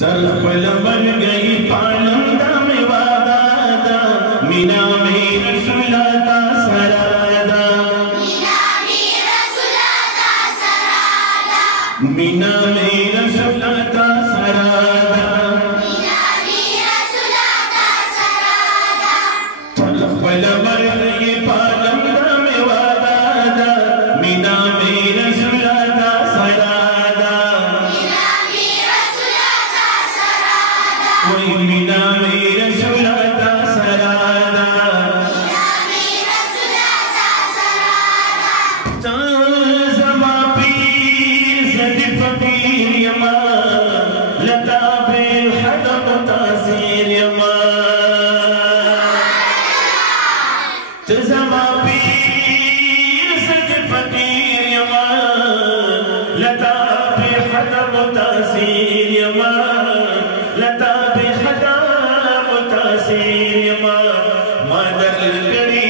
तरफल बन गई पालंदा में वादा, मीना में रसूला का सरादा, मीना में रसूला का सरादा, तरफल बन गई पालंदा में वादा, मीना में रसूला का सरादा, कोई मीना में रसूला का सरादा, ज़मा पीर ज़द फ़कीर यमा, लता पे हदम तासीर यमा, ज़मा पीर ज़द फ़कीर यमा, लता पे हदम तासीर यमा, लता पे हदम तासीर यमा, मादर लकड़ी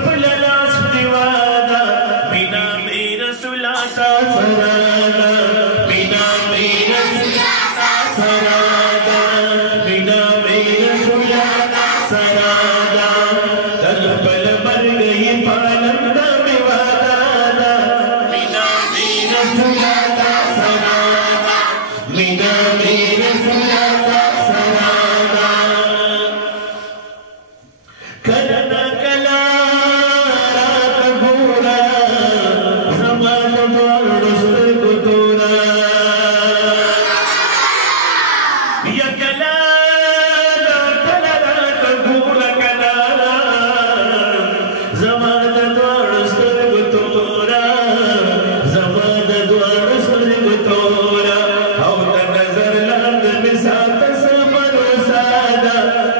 दिल लास दिवादा, मीना में रसूला का सरादा, मीना में रसूला का सरादा, मीना में रसूला का सरादा, तरफल बन गई पालंदा में वादा, मीना में रसूला का सरादा, मीना में रसूला का सरादा, कलना कला रात घूरा, ज़मान द्वार सुर्ग तोरा, या कला रात घूरा कला, ज़मान द्वार सुर्ग तोरा, ज़मान द्वार सुर्ग तोरा, और नजर लाग मिसात से मरोसादा,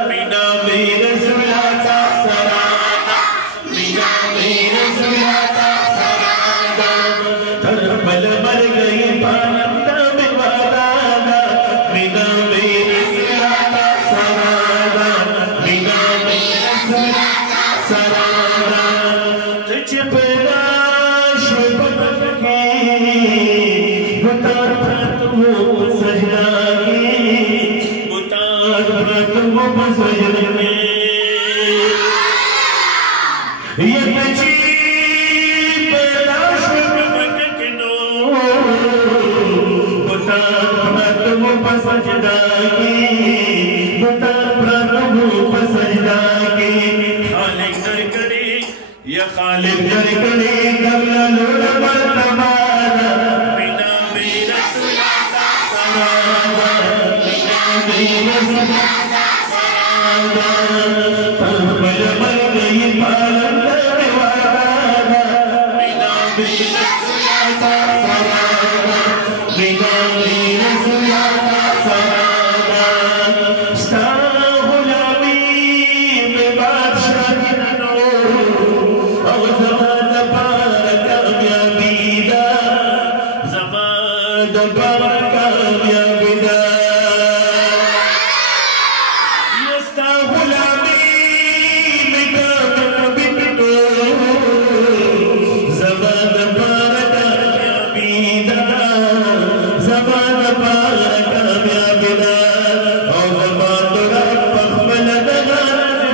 मीना में रसूला का सरादा, मीना में रसूला का सरादा, तरफल मर गई पालंदा में वादा, मीना में रसूला का सरादा, मीना में रसूला का सरादा, तुझे पैदा शुभत की बुतार भ्रत वो सजना की, बुतार भ्रत वो सजना की, ये तुझी पैदा शुभत किनो, बुतार भ्रत वो सजना की, बुतार भ्रत वो सजना की, खालिक दर करे या खालिक दर करे कबला लोला बरतबारा, मीना में रसूला का सरादा, मीना में रसूला का सरादा, तरफल बन गई पालंदा में वादा, मीना में रसूला का सरादा, मीना में रसूला का सरादा, सा गुलामी में बादशाह नो, और ज़मान पार कामयाबी दा, ज़मान पार कामयाबी दा, यस्ता गुलामी में कामयाबी नो, ज़मान पार कामयाबी दा, ज़मान पार कामयाबी दा, और ज़मान तोरा पखमल दगा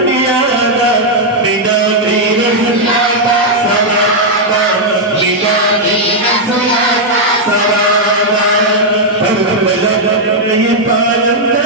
ज़ियादा, मीना में रसूला का सरादा, मीना में रसूला का सरादा, तरफल बन गई पालंदा